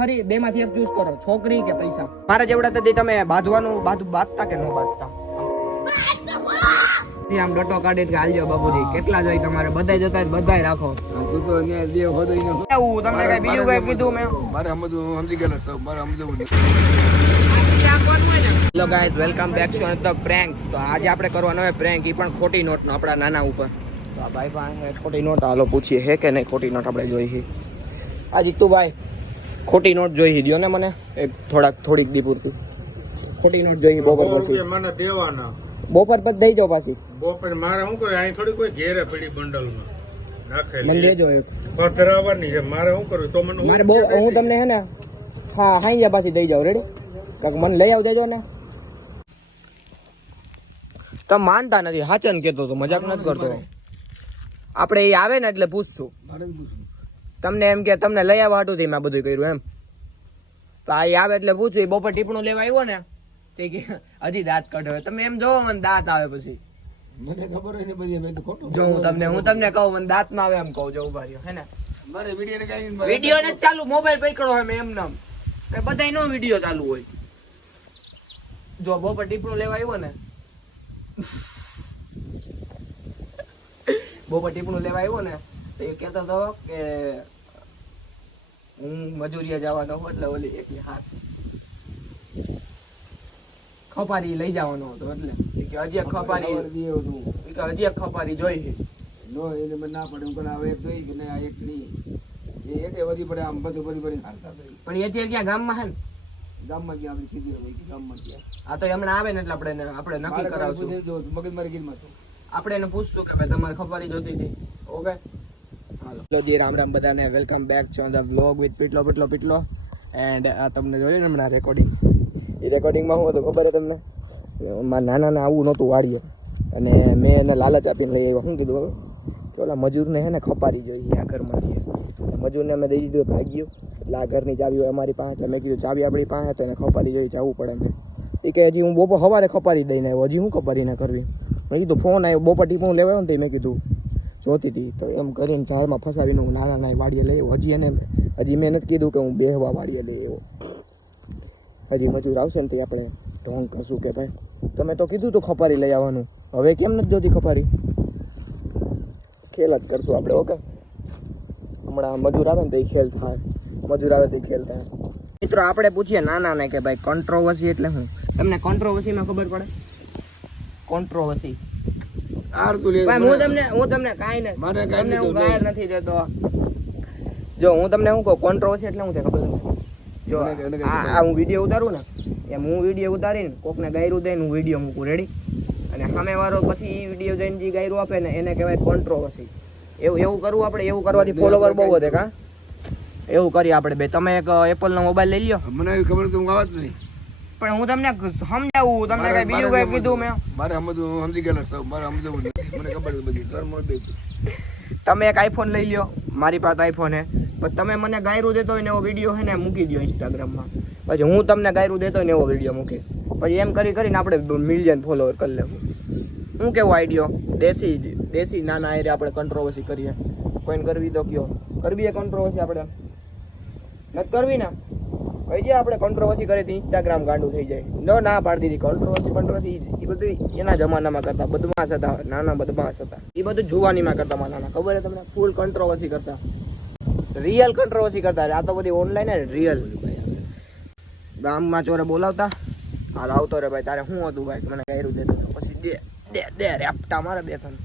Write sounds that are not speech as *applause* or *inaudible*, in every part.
ફરી બે માંથી એક ચૂઝ કરો. છોકરી કે પૈસા? મારા જેવડા તેથી તમે બાંધવાનું બાંધ બાંધતા કે ન બાંધતા? આમ ડટો કાઢી કે હાલજો બાબુજી કેટલા જોઈ તમારે? બધાય જતા બધા બધાય રાખો. તું તો ને દેવ હોદો ન એવું તમને કઈ બીજું કઈ કીધું મેં? મારે સમજવું સમજી ગયેલો છો. મારે સમજવું hello guys welcome back to another prank. તો આજે આપણે કરવાનો હોય પ્રેન્ક એ પણ ખોટી નોટ નો આપણા નાના ઉપર. તો આ ભાઈ પાસે ખોટી નોટ હાલો પૂછીએ હે કે નહીં ખોટી નોટ આપણે જોઈ છે આ જીતુભાઈ ખોટી નોટ જોઈ દો ને મને. એક થોડાક થોડીક દી પૂરતી. ખોટી નોટ જોઈ બપોર પછી. મને દેવાના. બપોર પછી દઈ જાઓ પાછી. બપોર મારે શું કરે અહીં થોડી કોઈ ઘેરે પડી બંડલમાં. મને દેજો એક. પધરાવવાની છે મારે શું કરવું તો મને મારે બહુ હું તમને હે ને હા હા ગયા પાછી દઈ જાઉં રેડી કાંક મને લઈ આવ દેજો ને. તમે માનતા નથી હાચન કેતો તો મજાક નથી કરતો. આપણે એ આવે ને એટલે પૂછશું. તમને એમ કે તમને લઈ આવવા હતું મેં બધું કર્યું એમ. તો આ આવે એટલે પૂછ્યું બપોર ટીપણું લેવા આવ્યો ને? તે કે હજી દાંત કાઢો. તમે એમ જોવો મને દાંત આવે પછી. મને ખબર હોય ને બધી મેં તો ખોટું જો હું તમને હું તમને કહું મને દાંતમાં આવે એમ કહું જો ઊભા રહ્યો હે ને? મારે વિડિયો ને કઈ વિડિયો ને ચાલુ મોબાઈલ પકડો એમ એમ નામ. કે બધાય નો વીડિયો ચાલુ હોય. જો બપોર ટીપણું લેવા આવ્યો ને? બપોર ટીપણું લેવા આવ્યો ને? તો એ કહેતો હતો કે હું મજૂરીએ જવાનો છું એટલે ઓલી એકલી હાથ ખપારી લઈ જવાનો હતો એટલે. કે હજી ખપારી કે હજી ખપારી જોઈ નો એને મને ના પડે હું પણ હવે જોઈ કે આ એક નહીં. એ એક વધી પડે આમ બધું ભરી ભરી હાલતા પણ એ ત્યાં ક્યાં ગામમાં હે ને? ગામમાં ગયા આપણે કીધું ભાઈ ગામમાં ગયા. આ તો હમણાં આવે ને એટલે આપણે આપણે નક્કી કરાવશું. મગજ મારી ગીરમાં આપણે એને પૂછશું કે ભાઈ તમારે ખબર જોતી હતી. ઓકે? હાલો. જી, રામ રામ બધાને. વેલકમ બેક છે ધ વ્લોગ વિથ પીટલો પીટલો પીટલો એન્ડ આ તમને જોયું ને હમણાં રેકોર્ડિંગ એ રેકોર્ડિંગમાં હું હતું ખબર છે તમને? મારા નાનાને આવું નહોતું વાળીએ અને મેં એને લાલચ આપીને લઈ આવ્યો. શું કીધું હવે? કે ઓલા મજૂરને હે ને ખપારી જોઈએ આ ઘરમાંથી મજૂરને અમે દઈ દીધું, ભાગ્યું. એટલે આ ઘરની ચાવી હોય અમારી પાસે. મેં કીધું, ચાવી આપણી પાસે. તો એને ખપારી જોઈ જવું પડે મેં એ કે હજી હું બપોર સવારે ખપારી દઈને આવ્યો. હજી હું ખપારીને કરવી? મેં કીધું, ફોન આવ્યો. બપોર ટીપું લેવાયો ને તે મેં કીધું. જોતી હતી. તો એમ કરીને ઝાડમાં ફસાવીને હું નાના નાના વાડીએ લઈ આવ્યો. હજી એને હજી મેં નથી કીધું કે હું બેહવા વાડીએ લઈ આવ્યો. હજી મજૂર આવશે ને તે આપણે ઢોંગ કરશું કે ભાઈ. તમે તો કીધું તું ખપારી લઈ આવવાનું. હવે કેમ નથી જોતી ખપારી? ખેલ જ કરશું આપણે ઓકે હમણાં મજૂર આવે ને તો ખેલ થાય. મજૂર આવે તો ખેલ થાય. મિત્રો, આપણે પૂછીએ નાના ને કે ભાઈ કોન્ટ્રોવર્સી એટલે શું? તમને કોન્ટ્રોવર્સીમાં ખબર પડે? કોન્ટ્રોવર્સી લે હું તમને હું તમને કાંઈ કાંઈ હું નથી જો હું શું કહું કોન્ટ્રોવર્સી એટલે શું છે ખબર તમને જો આ હું વીડિયો ઉતારું ને એમ હું વીડિયો ઉતારીને કોકને ગાયરું દઈને હું વીડિયો મૂકું રેડી અને સામે વાળો પછી એ વીડિયો જઈને જે ગાયરું આપે ને એને કહેવાય કોન્ટ્રોવર્સી એવું એવું કરવું આપણે એવું કરવાથી ફોલોવર બહુ વધે કા? એવું કરીએ આપણે બે તમે એક એપલ નો મોબાઈલ લઈ લ્યો. મને ખબર તો હું નહીં. પણ હું તમને સમજાવું. તમને કઈ બીજું કઈ કીધું મેં? મારે સમજવું સમજી ગયેલો સર મારે સમજવું નથી મને ખબર છે બધી. સર મને તમે એક આઈફોન લઈ લ્યો. મારી પાસે આઈફોન હે પણ તમે મને ગાયરું દેતો હોય ને એવો વીડિયો હે ને મૂકી દો ઇન્સ્ટાગ્રામમાં પછી હું તમને ગાયરું દેતો હોય ને એવો વીડિયો મૂકીશ. પછી એમ કરી કરીને આપણે મિલિયન ફોલોવર કરી લેવું. હું કેવો આઈડિયો દેશી દેશી નાના એરે આપણે કંટ્રોવર્સી કરીએ. કોઈને કરવી તો કયો. કરવી એ કંટ્રોવર્સી આપણે. નથી કરવી ને? કઈ જે આપણે કોન્ટ્રોવર્સી કરી હતી ઇન્સ્ટાગ્રામ ગાંડું થઈ જાય. ન, ના પાડી દીધી. કોન્ટ્રોવર્સી કોન્ટ્રોવર્સી એ બધું એના જમાનામાં કરતા, બદમાશ હતા, નાના બદમાશ હતા. એ બધું જુવાનીમાં કરતા નાના. ખબર છે તમને? ફૂલ કોન્ટ્રોવર્સી કરતા. રિયલ કોન્ટ્રોવર્સી કરતા. આ તો બધી ઓનલાઈન ને રિયલ ગામમાં ચોરે બોલાવતા. હાલ આવતો રે ભાઈ, તારે શું હતું ભાઈ? મને ગાયરું દેતો. પછી દે દે દે, રેપટા મારે બે તન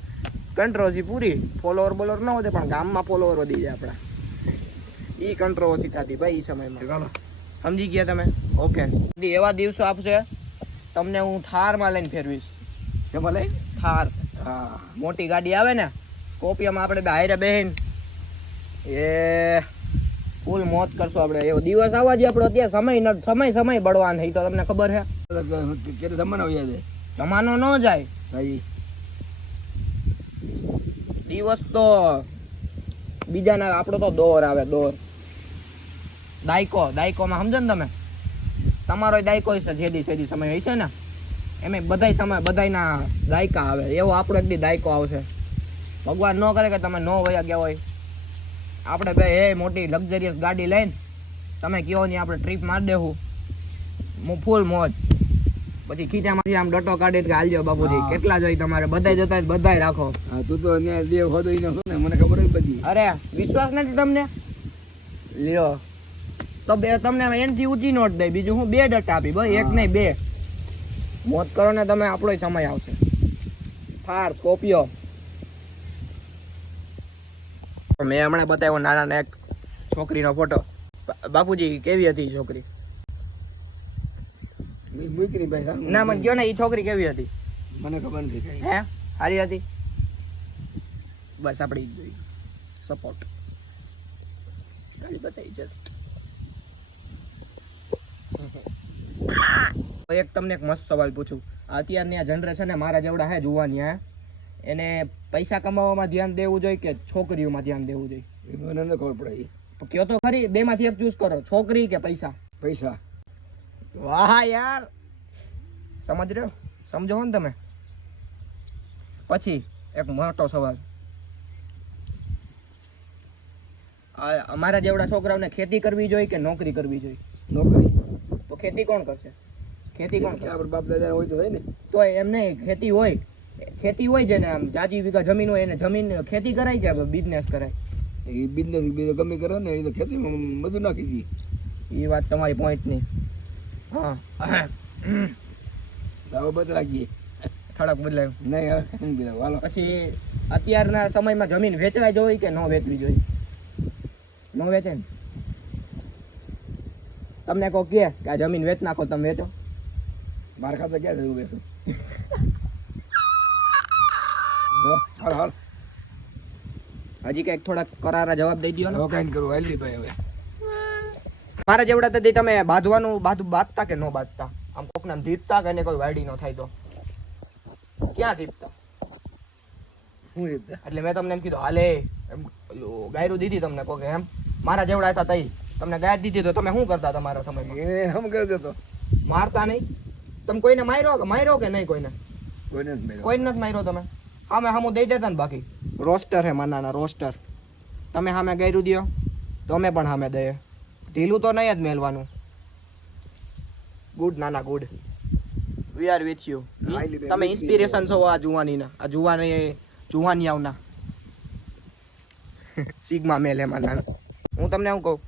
કંટ્રોવર્સી પૂરી. ફોલોવર બોલોવર ન વધે, પણ ગામમાં ફોલોવર વધી જાય આપણા. એ કંટ્રોવર્સી થતી ભાઈ એ સમયમાં સમજી ગયા તમે? ઓકે. એવા દિવસો આપશે તમને હું થારમાં લઈને ફેરવીશ. શેમાં લઈ? થાર. હા. મોટી ગાડી આવે ને સ્કોપિયામાં આપણે હારે બેહીન એ ફૂલ મોત કરશું આપણે. એવો દિવસ આવવા જે આપણો અત્યારે સમય ન સમય સમય બળવાન એ તો તમને ખબર છે? ક્યારે જમાનો આવ્યા છે જમાનો ન જાય. ભાઈ દિવસ તો બીજાના આપણો તો દોર આવે દોર. દાયકો દાયકોમાં સમજો ને તમે? તમારો દાયકો હશે જેદી જેદી સમય હશે ને? એમાં બધાય સમય બધાયના દાયકા આવે. એવો આપણો એક દી દાયકો આવશે. ભગવાન ન કરે કે તમે નો વયા ગયા હોય. આપણે બે એ મોટી લક્ઝરિયસ ગાડી લઈને તમે કહો નહીં આપણે ટ્રીપ મારી દેવું હું ફૂલ મોજ. પછી ખીચામાંથી આમ ડટો કાઢી કે હાલજો બાપુજી કેટલા જોઈ તમારે? બધાય જતા બધાય રાખો. હા તું તો દેવ હોતો ને મને ખબર જ બધી. અરે વિશ્વાસ નથી તમને? લ્યો. તો બે તમને એનથી ઊંચી નોટ દઈ બીજું હું બે ડટ આપી બસ એક નહીં બે. મોત કરો ને તમે આપણો સમય આવશે. થાર સ્કોપિયો મેં હમણાં બતાવ્યો નાના એક છોકરીનો ફોટો. બાપુજી કેવી હતી છોકરી. ના મને કયો ને એ છોકરી કેવી હતી? મને ખબર નથી હે? સારી હતી? બસ આપણે સપોર્ટ બતાવી જસ્ટ એક તમને એક મસ્ત સવાલ પૂછું. અત્યારની આ જનરેશન ને મારા જેવડા હે જુવાની હે? એને પૈસા કમાવામાં ધ્યાન દેવું જોઈએ કે છોકરીઓમાં ધ્યાન દેવું જોઈએ? મને ખબર પડે કયો તો ખરી બે માંથી એક ચૂઝ કરો છોકરી કે પૈસા? પૈસા. વાહ યાર! સમજ રહ્યો? સમજો ને તમે. પછી એક મોટો સવાલ. અમારા જેવડા છોકરાઓને ખેતી કરવી જોઈએ કે નોકરી કરવી જોઈએ? નોકરી. તો ખેતી કોણ કરશે? ખેતી કોણ આપણે બાપ દાદા હોય તો હોય ને. તો એમ નહીં ખેતી હોય. ખેતી હોય જેને આમ જાજી વીઘા જમીન હોય એને જમીન ખેતી કરાય કે બિઝનેસ કરાય? એ બિઝનેસ બીજો ગમે કરે ને એ તો ખેતીમાં બધું નાખી દઈએ એ વાત તમારી પોઈન્ટની હા. દાવો રાખીએ. થોડાક બદલાય. નહીં હવે પછી અત્યારના સમયમાં જમીન વેચવા જોઈએ કે ન વેચવી જોઈએ? ન વેચે ને? તમને કહો કે કે આ જમીન વેચ નાખો તમે વેચો. મારા ખાતે ક્યાં જરૂર બેસું જો, હાલ હાલ. હજી કંઈક થોડાક કરારા જવાબ દઈ દો ને. કઈ કરું હેલી ભાઈ હવે. મારા જેવડા તો તમે બાંધવાનું બાંધું બાંધતા કે ન બાંધતા? આમ કોક નામ ધીપતા કે કોઈ વાડી ન થાય તો? ક્યાં શું રીતે એટલે મેં તમને એમ કીધું હાલે. એમ ગાયરું દીધી તમને કહો કે એમ? મારા જેવડા હતા તઈ. તમને ગાડી દીધી તો તમે શું કરતા તમારા સમય એ હમ દેતો મારતા નહીં? તમે કોઈને માર્યો કે માર્યો કે નહીં કોઈને? કોઈને જ મેળવ્યો. કોઈને નથી માર્યો તમે? સામે સામું દઈ દેતા ને બાકી. રોસ્ટર હે માનાના રોસ્ટર. તમે સામે ગાયરું દો તો અમે પણ સામે દઈએ. ઢીલું તો નહીં જ મેલવાનું. ગુડ નાના good. We are with you તમે ઇન્સ્પિરેશન છો આ જુવાનીના. આ જુવાની જુવાની આવના *laughs* સિગ્મા મેલ એમાં નાના. હું તમને શું કહું?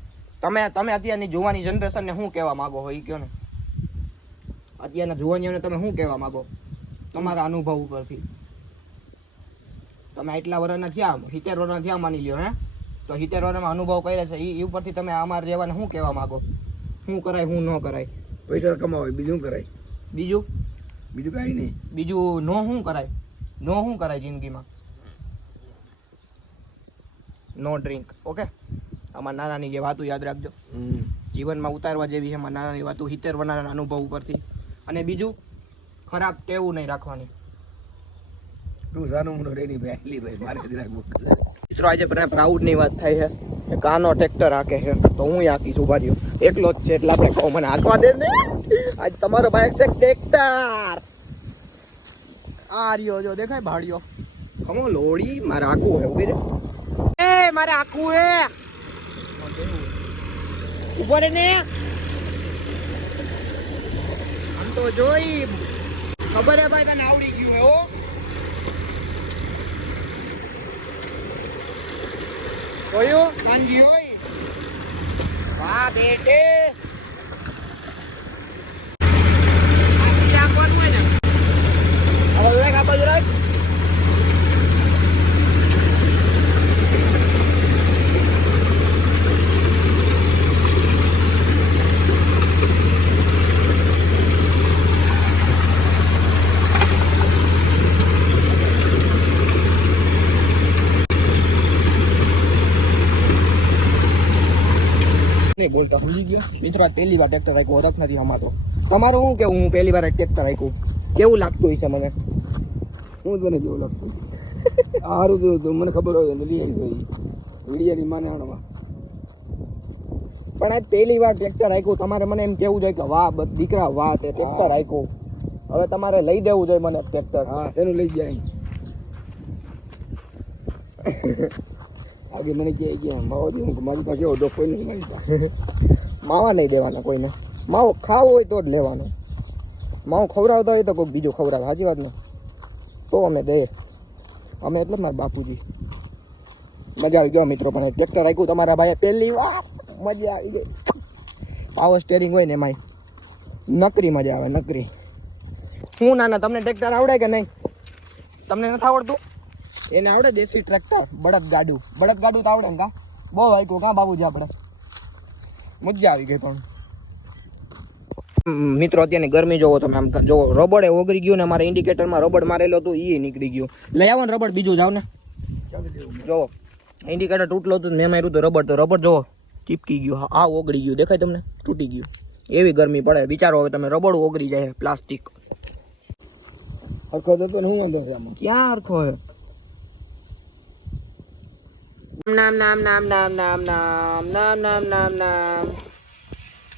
તમે તમે અત્યારની જુવાની જનરેશનને શું કહેવા માંગો હોય કયો ને? અત્યારના જુવાનીઓને તમે શું કહેવા માંગો? તમારા અનુભવ ઉપરથી. તમે એટલા વર્ષના થયા સિત્તેર વર્ષના થયા માની લ્યો હે? તો સિત્તેર વર્ષમાં અનુભવ કર્યા છે એ ઉપરથી તમે અમારે રહેવાને શું કહેવા માંગો? શું કરાય શું ન કરાય? પૈસા કમાવાય બીજું કરાય. બીજું? બીજું કાંઈ નહીં. બીજું નો શું કરાય? નો શું કરાય જિંદગીમાં? No drink okay? આમાં નાનાની એ વાતો યાદ રાખજો. જીવનમાં ઉતારવા જેવી છે એમાં નાનાની વાતો સિત્તેર વર્ષના અનુભવ ઉપરથી. અને બીજું ખરાબ ટેવું નહીં રાખવાની. તું સાનું મોટો રેડી ભાઈ ભાઈ મારે મિત્રો આજે પ્રાઉડની વાત થાય છે કાનો ટ્રેક્ટર હાકે છે. તો હું હાકીશ ઊભા રહ્યો. એકલો જ છે એટલે આપણે કહો મને હાંકવા દે ને. આજ તમારો બાઈક છે ટ્રેક્ટર આ રહ્યો જો દેખાય ભાડિયો. કમો લોડી મારે આખું હે ઊભી રે. એ મારે આખું હે. ઊભો ને. આમ તો જોઈ, ખબર હે ભાઈ તને આવડી ગયું હે ઓ જોયું? કાનજી હોય. વાહ બેટે. હવે વિવેક આ બાજુ રાખ નહીં બોલતા સમજી આ પહેલી વાર ટ્રેક્ટર રાખ્યું ઓળખ નથી આમાં તો તમારું શું કેવું? હું પહેલી વાર ટ્રેક્ટર રાખ્યું. કેવું લાગતું હશે મને? હું તને કેવું લાગતું. સારું જોયું હતું મને ખબર હોય લઈ આવી વિડિયાની માને આણવા પણ આજ પહેલી વાર ટ્રેક્ટર રાખ્યું. તમારે મને એમ કેવું જોઈએ કે વાહ દીકરા વાહ તે ટ્રેક્ટર રાખ્યું. હવે તમારે લઈ દેવું જોઈએ મને ટ્રેક્ટર હા એનું લઈ જાય *laughs* આગે મને કહે કે મારી પાસે ડોક કોઈ નથી મારી પાસે. માવા નહીં દેવાના કોઈને. માવો ખાવો હોય તો જ લેવાનો. માવો ખવડાવતા હોય તો કોઈ બીજું ખવડાવે સાચી વાત ને તો અમે દઈએ અમે એટલે મારા બાપુજી. મજા આવી ગયો મિત્રો, પણ ટ્રેક્ટર રાખ્યું તમારા ભાઈએ પહેલી વાર. મજા આવી ગઈ. પાવર સ્ટેરિંગ હોય ને એમાંય. નકરી મજા આવે, નકરી. હું નાના, તમને ટ્રેક્ટર આવડે કે નહીં? તમને નથી આવડતું? એને આવડે દેશી ટ્રેક્ટર, બળદ ગાડું. બળદ ગાડું તો આવડે ને કા? બહુ વાગ્યું કા બાબુજી આપણે? મજા આવી ગઈ પણ. મિત્રો અત્યારની ગરમી જોવો તમે આમ જોવો રબડે ઓગળી ગયું ને મારા ઇન્ડિકેટરમાં રબડ મારેલો હતું એ નીકળી ગયું. લઈ આવો ને રબડ બીજું જાવ ને. જોવો. ઇન્ડિકેટર તૂટલો હતું મેં માર્યું તો રબડ તો રબડ જોવો ચીપકી ગયું. હા આ ઓગળી ગયું. દેખાય તમને? તૂટી ગયું. એવી ગરમી પડે. વિચારો હવે તમે રબડ ઓગળી જાય પ્લાસ્ટિક. હરખો તો શું વાંધો છે આમાં? ક્યાં હરખો હે નામ નામ નામ નામ નામ નામ નામ નામ નામ નામ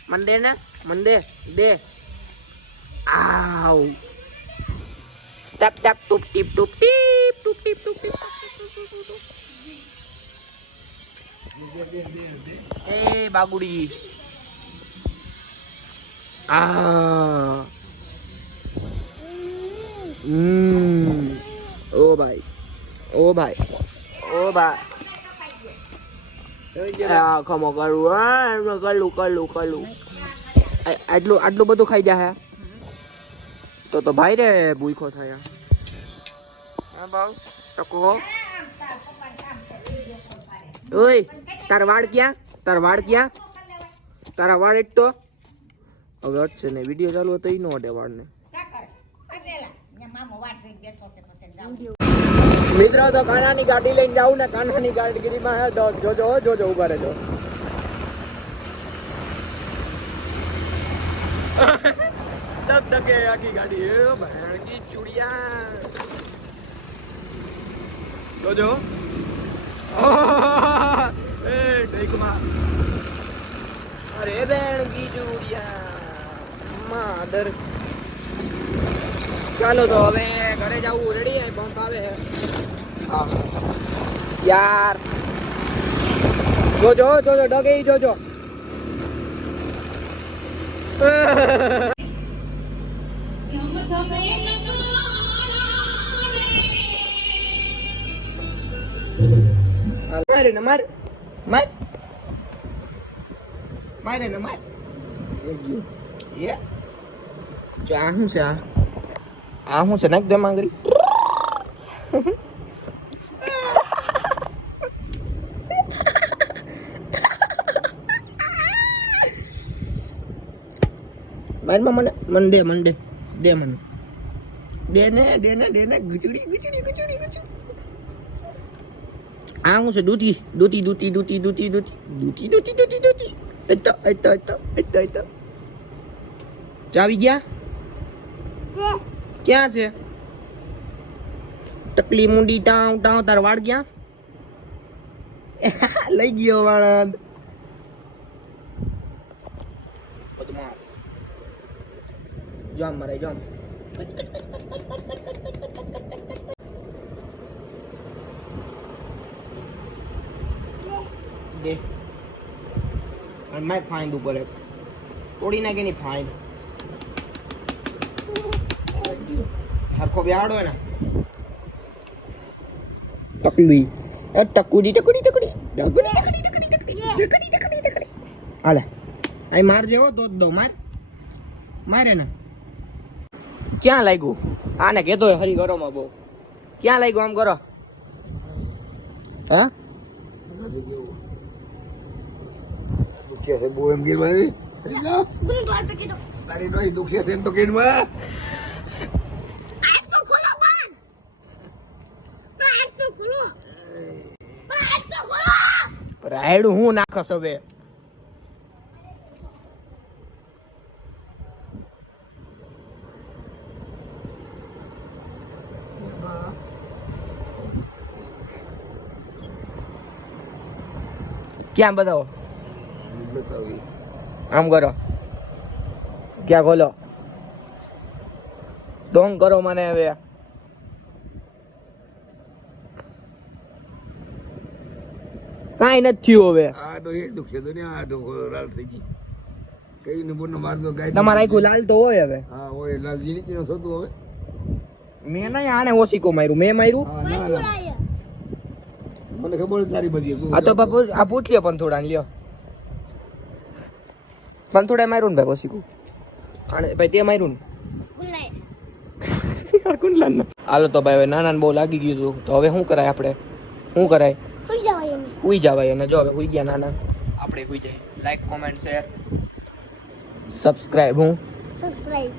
મન દે ને મન દે દે આવ ટપ ટપ ટુપ ટીપ ટુપ ટીપ ટુપ ટીપ ટુપ ટીપ એ બાગુડી આ હમ ઓ ભાઈ ઓ ભાઈ ઓ ભાઈ આ ખમો કરું હા કરું કરું કરું કલું આટલું આટલું બધું ખાઈ જાય તો તો ભાઈ રે ભૂખો થયા. હા ભાવ. ટકો ઓય તાર વાળ ક્યાં? તાર વાળ ક્યાં? તારા વાળ એટલો હવે અટશે ને વીડિયો ચાલુ હતો એ નો અડે વાળને. મિત્રો, તો કાનાની ગાડી લઈને જાઉં ને કાનાની ગાડીગીરીમાં જોજો જોજો, ઊભા રહેજો. ડગે આખી ગાડી. એ ચુડિયા. જોજો એ ટેકમાં અરે બેણકી ચુડિયા. માદર. ચાલો તો હવે ઘરે જવું. રેડી બસ આવે છે. યાર. જોજો જોજો, ડગે જોજો. મારે ને માર માર. મારે ને માર. જો આ શું છે આ? આ શું છે? નાખ દે માંગરી. મારમાં મને મન દે મન દે દે મને દે ને દે ને દે ને ગુચડી ગુચડી ગુચડી ગુચડી આ શું છે દૂધી દૂધી દૂધી દૂધી દૂધી દૂધી દૂધી દૂધી દૂધી દૂધી એતો એતો એતો એતો એતો ચાવી ગયા ક્યાં છે ટકલી મુંડી ટાવ ટાવ તાર વાળ ક્યાં લઈ ગયો વાળંદ બદમાશ જામ મરાય જોમ દે અને માય ફાઇન ઉપર એક તોડી નાખે ની ફાઇન હરખો બેહાડો ને ટકલી એ ટકુડી ટકુડી ટકુડી ટકુડી ટકડી ટકડી ટકડી ટકડી ટકડી ટકડી હાલે અહીં માર જેવો તો દો માર મારે ને ક્યાં લાગ્યું? આને કહેતો હોય હરી ગરોમાં બહુ. ક્યાં લાગ્યું આમ કરો? હા? દુખ્યા બહુ એમ તારી દુખ્યા છે તો કેડમાં રાયડું હું નાખસ હવે ક્યાં બતાવો? આમ કરો. ક્યાં ખોલો? ડોંગ કરો મને હવે. કાંઈ નથી થયું હવે. આ ડોહી દુખે તો ને આ ડોહો લાલ થઈ ગઈ. કઈ ને બોલનો માર દો ગાય તમારે આખું લાલ તો હોય હવે. હા ઓય લાલ જીણી નો સોતું હવે. મેં નહીં આને ઓશીકો માર્યું મેં માર્યું? મને ખબર તારી બધી. આ તો બાપુ આ પૂછ લ્યો પંથોડા લ્યો. પંથોડા માર્યું ને ભાઈ ઓશીકું? ભાઈ તે માર્યું ને. હાલો તો ભાઈ હવે નાના બહુ લાગી ગયું હતું. તો હવે શું કરાય આપણે? શું કરાય? હુઈ જવાય અને જો હવે હુઈ ગયા નાના. આપણે હુઈ જાય લાઈક કોમેન્ટ શેર સબસ્ક્રાઇબ હું. સબસ્ક્રાઇબ